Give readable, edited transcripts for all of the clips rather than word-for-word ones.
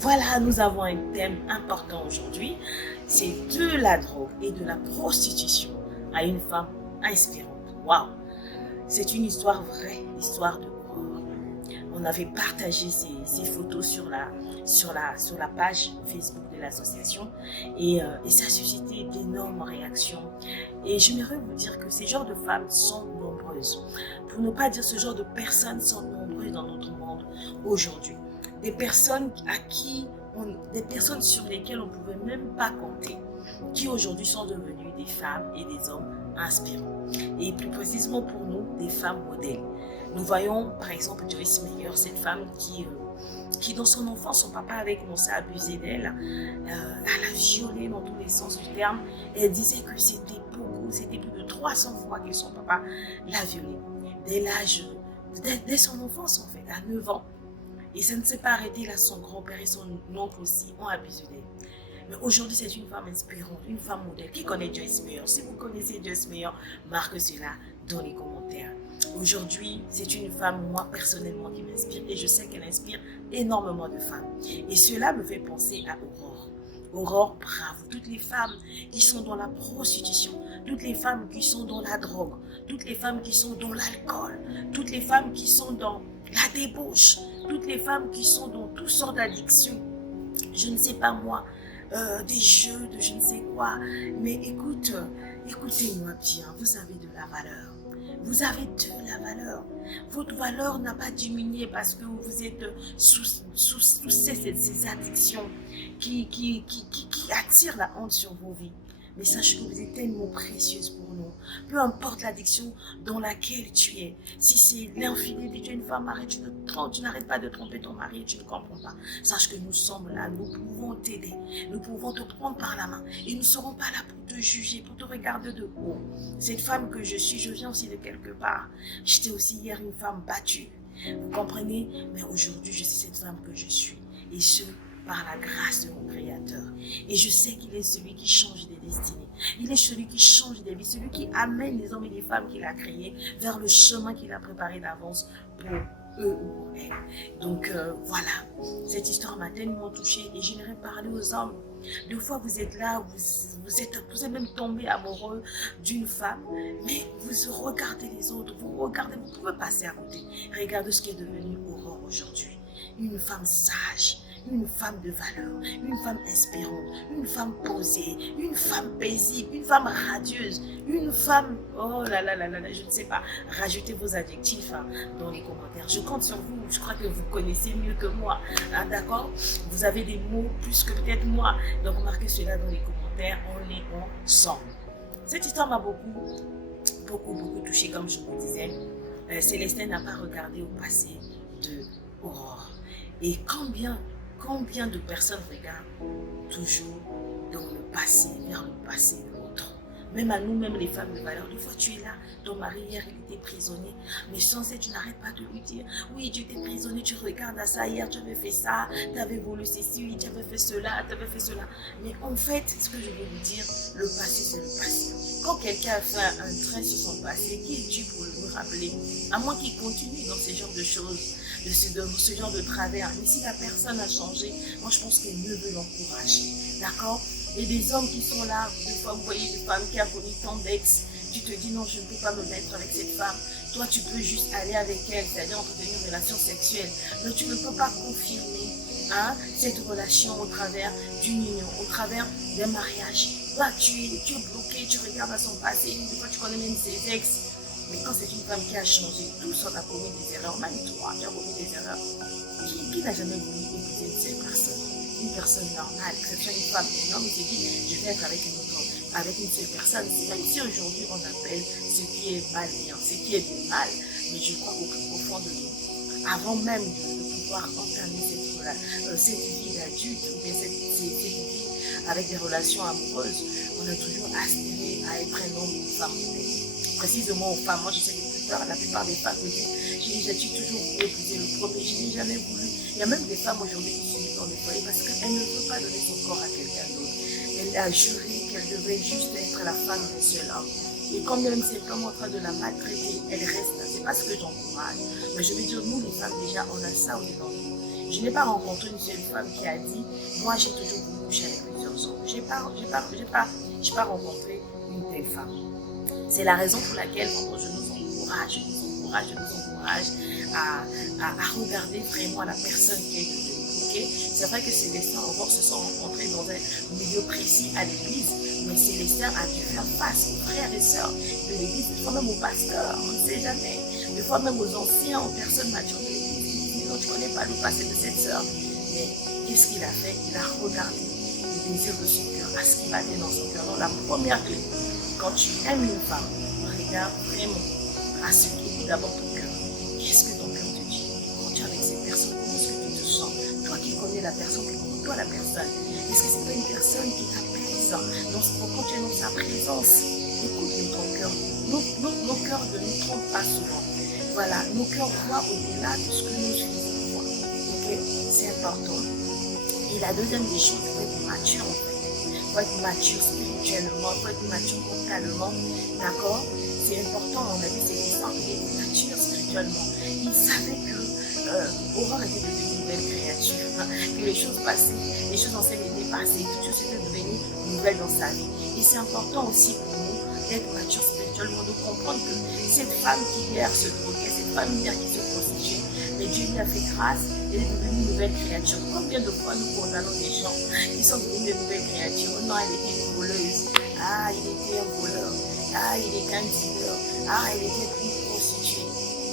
Voilà, nous avons un thème important aujourd'hui. C'est de la drogue et de la prostitution à une femme inspirante. Waouh! C'est une histoire vraie, l'histoire de Aurore. On avait partagé ces photos sur la page Facebook de l'association et ça a suscité d'énormes réactions. Et j'aimerais vous dire que ces genres de femmes sont nombreuses. Pour ne pas dire ce genre de personnes sont nombreuses dans notre monde aujourd'hui. Des personnes des personnes sur lesquelles on ne pouvait même pas compter, qui aujourd'hui sont devenues des femmes et des hommes inspirants. Et plus précisément pour nous, des femmes modèles. Nous voyons par exemple Joyce Meyer, cette femme qui dans son enfance, son papa avait commencé à abuser d'elle, à la violer dans tous les sens du terme. Et elle disait que c'était beaucoup, c'était plus de 300 fois que son papa l'a violée. Dès son enfance en fait, à 9 ans. Et ça ne s'est pas arrêté là, son grand-père et son oncle aussi ont abusé d'elle. Mais aujourd'hui, c'est une femme inspirante, une femme modèle. Qui connaît Joyce Meyer? Si vous connaissez Joyce Meyer, marquez cela dans les commentaires. Aujourd'hui, c'est une femme, moi, personnellement, qui m'inspire. Et je sais qu'elle inspire énormément de femmes. Et cela me fait penser à Aurore. Aurore, bravo. Toutes les femmes qui sont dans la prostitution, toutes les femmes qui sont dans la drogue, toutes les femmes qui sont dans l'alcool, toutes les femmes qui sont dans la débauche, toutes les femmes qui sont dans toutes sortes d'addictions, je ne sais pas moi, des jeux, de je ne sais quoi, mais écoutez-moi bien, vous avez de la valeur. Vous avez de la valeur. Votre valeur n'a pas diminué parce que vous êtes sous ces addictions qui attirent la honte sur vos vies. Mais sache que vous êtes tellement précieuse pour nous. Peu importe l'addiction dans laquelle tu es. Si c'est l'infidélité, tu es une femme mariée, tu n'arrêtes pas de tromper ton mari et tu ne comprends pas. Sache que nous sommes là, nous pouvons t'aider. Nous pouvons te prendre par la main. Et nous ne serons pas là pour te juger, pour te regarder de haut. Cette femme que je suis, je viens aussi de quelque part. J'étais aussi hier une femme battue. Vous comprenez? Mais aujourd'hui, je suis cette femme que je suis. Et ce, par la grâce de mon Créateur. Et je sais qu'il est celui qui change des destinées. Il est celui qui change des vies, celui qui amène les hommes et les femmes qu'il a créés vers le chemin qu'il a préparé d'avance pour eux ou pour elles. Donc voilà, cette histoire m'a tellement touchée et j'aimerais parler aux hommes. Des fois, vous êtes là, vous êtes même tombé amoureux d'une femme, mais vous regardez les autres, vous pouvez passer à côté. Regardez ce qui est devenu Aurore aujourd'hui. Une femme sage, une femme de valeur, une femme inspirante, une femme posée, une femme paisible, une femme radieuse, une femme, oh là là là là, je ne sais pas, rajoutez vos adjectifs dans les commentaires. Je compte sur vous, je crois que vous connaissez mieux que moi, d'accord? Vous avez des mots plus que peut-être moi, donc marquez cela dans les commentaires, on est ensemble. Cette histoire m'a beaucoup touchée, comme je vous disais. Célestin n'a pas regardé au passé de Aurore. Et combien de personnes regardent toujours dans le passé, vers le passé de l'autre? Même à nous, même les femmes de valeur, des fois tu es là, ton mari hier il était prisonnier, mais sans cesse tu n'arrêtes pas de lui dire, oui tu étais prisonnier, tu regardes à ça, hier tu avais fait ça, tu avais volé ceci, oui, tu avais fait cela, tu avais fait cela. Mais en fait, ce que je veux vous dire, le passé c'est le passé. Quand quelqu'un a fait un trait sur son passé, qui es-tu pour le rappeler? À moins qu'il continue dans ce genre de choses, de ce genre de travers. Mais si la personne a changé, moi je pense qu'elle mieux veut l'encourager. D'accord? Et des hommes qui sont là, des fois vous voyez des femmes qui ont connu tant d'ex, tu te dis non, je ne peux pas me mettre avec cette femme. Toi, tu peux juste aller avec elle, c'est-à-dire entretenir une relation sexuelle. Mais tu ne peux pas confirmer cette relation au travers d'une union, au travers d'un mariage. Toi, tu es bloqué, tu regardes à son passé, des fois tu connais même ses ex. Mais quand c'est une femme qui a changé, tous on a commis des erreurs, même toi, tu as commis des erreurs. Qui n'a jamais voulu épouser une seule personne? Une personne normale, que ce soit une femme, un homme, il se dit, je vais être avec une seule personne. C'est même si aujourd'hui on appelle ce qui est malveillant, ce qui est du mal, mais je crois qu'au plus profond de nous, avant même de pouvoir entamer cette vie d'adulte, ou bien cette vie avec des relations amoureuses, on a toujours aspiré à être un homme ou une femme modèle. Précisément aux femmes, moi je sais que la plupart des femmes me disent, j'ai toujours voulu épouser le premier, je n'ai jamais voulu. Il y a même des femmes aujourd'hui qui sont dans le foyer parce qu'elle ne veut pas donner son corps à quelqu'un d'autre. Elle a juré qu'elle devait juste être la femme d'un seul homme. Et quand même c'est comme en train de la maltraiter, elle reste là. C'est pas ce que j'encourage. Mais je veux dire, nous les femmes déjà, on a ça au dedans de nous. Je n'ai pas rencontré une seule femme qui a dit, moi j'ai toujours voulu coucher avec plusieurs hommes. J'ai pas rencontré une telle femme. C'est la raison pour laquelle je nous encourage à regarder vraiment la personne qui est devenue. Okay? C'est vrai que Célestin Aurore se sont rencontrés dans un milieu précis à l'église, mais Célestin a dû faire face aux frères et sœurs de l'église, des fois même aux pasteurs, on ne sait jamais, des fois même aux anciens, aux personnes matures de l'église. Non, tu ne connais pas le passé de cette sœur. Mais qu'est-ce qu'il a fait? Il a regardé les désirs de son cœur, à ce qui va dans son cœur. Donc la première clé, quand tu aimes une femme, regarde vraiment à ce qui est d'abord ton cœur. Qu'est-ce que ton cœur te dit? Quand tu es avec cette personne, comment est-ce que tu te sens? Toi qui connais la personne, toi la personne, est-ce que c'est pas une personne qui t'apaise? Donc quand tu es dans sa présence, écoute ton cœur. Nos cœurs ne nous trompent pas souvent. Voilà, nos cœurs voient au-delà de ce que nos yeux voient. Ok? C'est important. Et la deuxième des choses, il faut être mature en fait. Il faut être mature spirituellement, il faut être mature mentalement. D'accord? C'est important, on a vu ces histoires, il est mature spirituellement. Il savait que Aurore était devenue une nouvelle créature, que les choses passées, les choses anciennes étaient passées, toutes choses étaient devenues nouvelles dans sa vie. Et c'est important aussi pour nous d'être mature spirituellement, de comprendre que cette femme qui hier se droguait, cette femme hier qui se prostituait, mais Dieu lui a fait grâce, elle est devenue une nouvelle créature. Combien de fois nous condamnons des gens qui sont devenus de nouvelles créatures? Non, elle était une voleuse. Ah, il était un voleur. Ah, il était un dealer. Ah, il était une prostituée.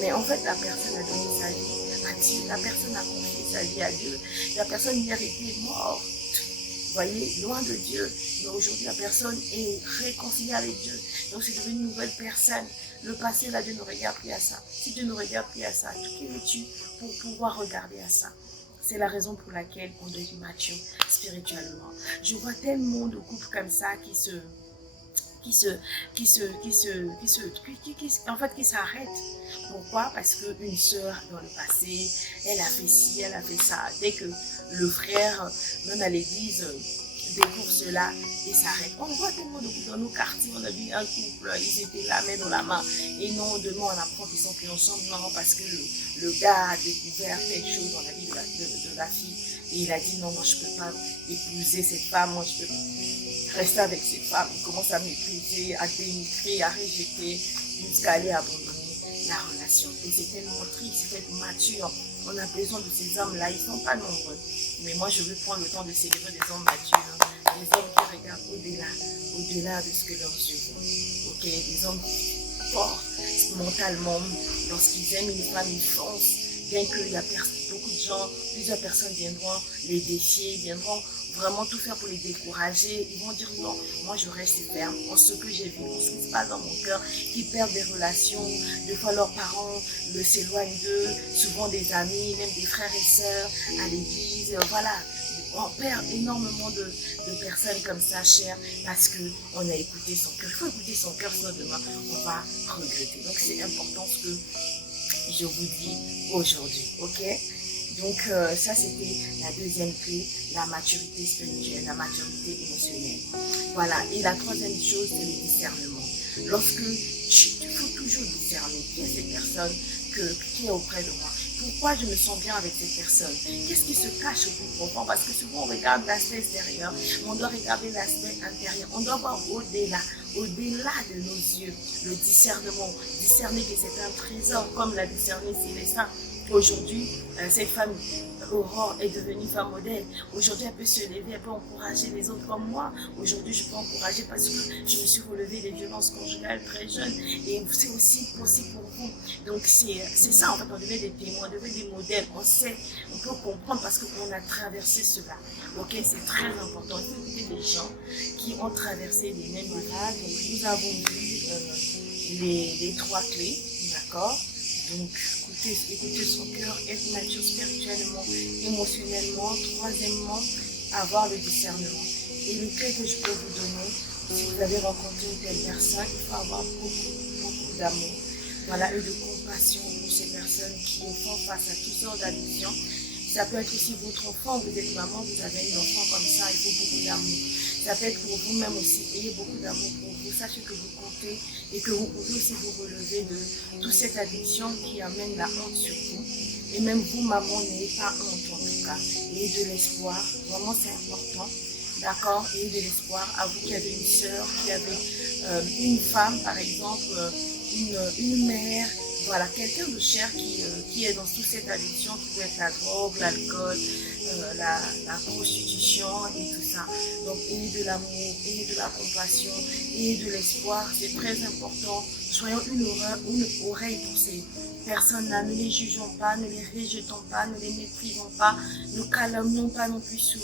Mais en fait, la personne a donné sa vie à Dieu. La personne a confié sa vie à Dieu. La personne hier était morte. Vous voyez, loin de Dieu. Mais aujourd'hui, la personne est réconciliée avec Dieu. Donc, c'est devenu une nouvelle personne. Le passé, là, Dieu ne regarde plus à ça. Si Dieu ne regarde plus à ça, qui es-tu pour pouvoir regarder à ça? C'est la raison pour laquelle on doit être mature spirituellement. Je vois tellement de couples comme ça qui s'arrêtent. Pourquoi? Parce qu'une sœur dans le passé, elle a fait ci, elle a fait ça. Dès que le frère, même à l'église, découvre cela et s'arrête. On voit tellement de couples dans nos quartiers, on a vu un couple, ils étaient là, main dans la main, et non, demain on apprend qu'ils sont plus ensemble, non, parce que le gars a découvert quelque chose dans la vie de la fille, et il a dit non, moi je peux pas épouser cette femme, moi je peux rester avec cette femme. Il commence à mépriser, à dénigrer, à rejeter, jusqu'à aller abandonner la relation. Et c'est tellement triste, il faut être mature. On a besoin de ces hommes-là, ils ne sont pas nombreux. Mais moi, je veux prendre le temps de célébrer des hommes matures, des hommes qui regardent au-delà de ce que leurs yeux voient. Ok, des hommes forts mentalement. Lorsqu'ils aiment une femme, ils foncent. Bien qu'il y a beaucoup de gens, plusieurs personnes viendront les défier, viendront vraiment tout faire pour les décourager. Ils vont dire non, moi je reste ferme en ce que j'ai vu, en ce qui se passe dans mon cœur, qui perdent des relations. Des fois leurs parents s'éloignent d'eux, souvent des amis, même des frères et sœurs à l'église. Voilà, on perd énormément de personnes comme ça, chères, parce qu'on a écouté son cœur. Il faut écouter son cœur, sinon demain on va regretter. Donc c'est important ce que je vous dis aujourd'hui, ok? Donc ça c'était la deuxième clé, la maturité spirituelle, la maturité émotionnelle. Voilà, et la troisième chose c'est le discernement. Lorsque il faut toujours discerner qui est cette personne qui est auprès de moi. Pourquoi je me sens bien avec cette personne? Qu'est-ce qui se cache au plus profond? Parce que souvent on regarde l'aspect extérieur, mais on doit regarder l'aspect intérieur. On doit voir au-delà de nos yeux, le discernement. Discerner que c'est un trésor, comme l'a discerné Célestin. Aujourd'hui, cette femme, Aurore, est devenue femme modèle. Aujourd'hui, elle peut se lever, elle peut encourager les autres comme moi. Aujourd'hui, je peux encourager parce que je me suis relevée des violences conjugales très jeune. Et c'est aussi possible pour vous. Donc, c'est ça, en fait, on devient des témoins, on devient des modèles. On sait, on peut comprendre parce qu'on a traversé cela. Ok, c'est très important. Il faut écouter des gens qui ont traversé les mêmes étapes. Donc, nous avons vu les trois clés, d'accord? Donc, écouter son cœur, être mature spirituellement, émotionnellement. Troisièmement, avoir le discernement. Et le clé que je peux vous donner, si vous avez rencontré une telle personne, il faut avoir beaucoup d'amour. Voilà, et de compassion pour ces personnes qui font face à toutes sortes d'addictions. Ça peut être aussi votre enfant, vous êtes maman, vous avez un enfant comme ça, il faut beaucoup d'amour. Ça peut être pour vous-même aussi, ayez beaucoup d'amour pour vous. sachez que vous comptez et que vous pouvez aussi vous relever de toute cette addiction qui amène la honte sur vous. Et même vous, maman, n'ayez pas honte en tout cas. Ayez de l'espoir, vraiment c'est important. D'accord? Ayez de l'espoir. À vous qui avez une sœur, qui avait une femme par exemple, une mère, voilà, quelqu'un de cher qui est dans toute cette addiction, qui peut être la drogue, l'alcool, la prostitution et tout ça. Donc, ayez de l'amour, ayez de la compassion, ayez de l'espoir, c'est très important. Soyons une oreille pour ces personnes-là, ne les jugeons pas, ne les rejetons pas, ne les méprisons pas, ne calomnions pas non plus sur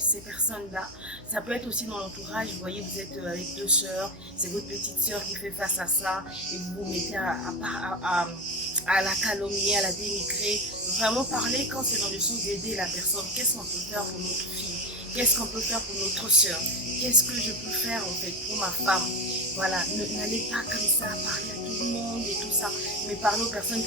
ces personnes-là. Ça peut être aussi dans l'entourage, vous voyez, vous êtes avec deux sœurs, c'est votre petite sœur qui fait face à ça, et vous vous mettez à la calomnier, à la dénigrer. Vraiment parler quand c'est dans le sens d'aider la personne. Qu'est-ce qu'on peut faire pour notre fille? Qu'est-ce qu'on peut faire pour notre sœur? Qu'est-ce que je peux faire en fait pour ma femme? Voilà, n'allez pas comme ça parler à tout le monde et tout ça, mais parlez aux personnes qui sont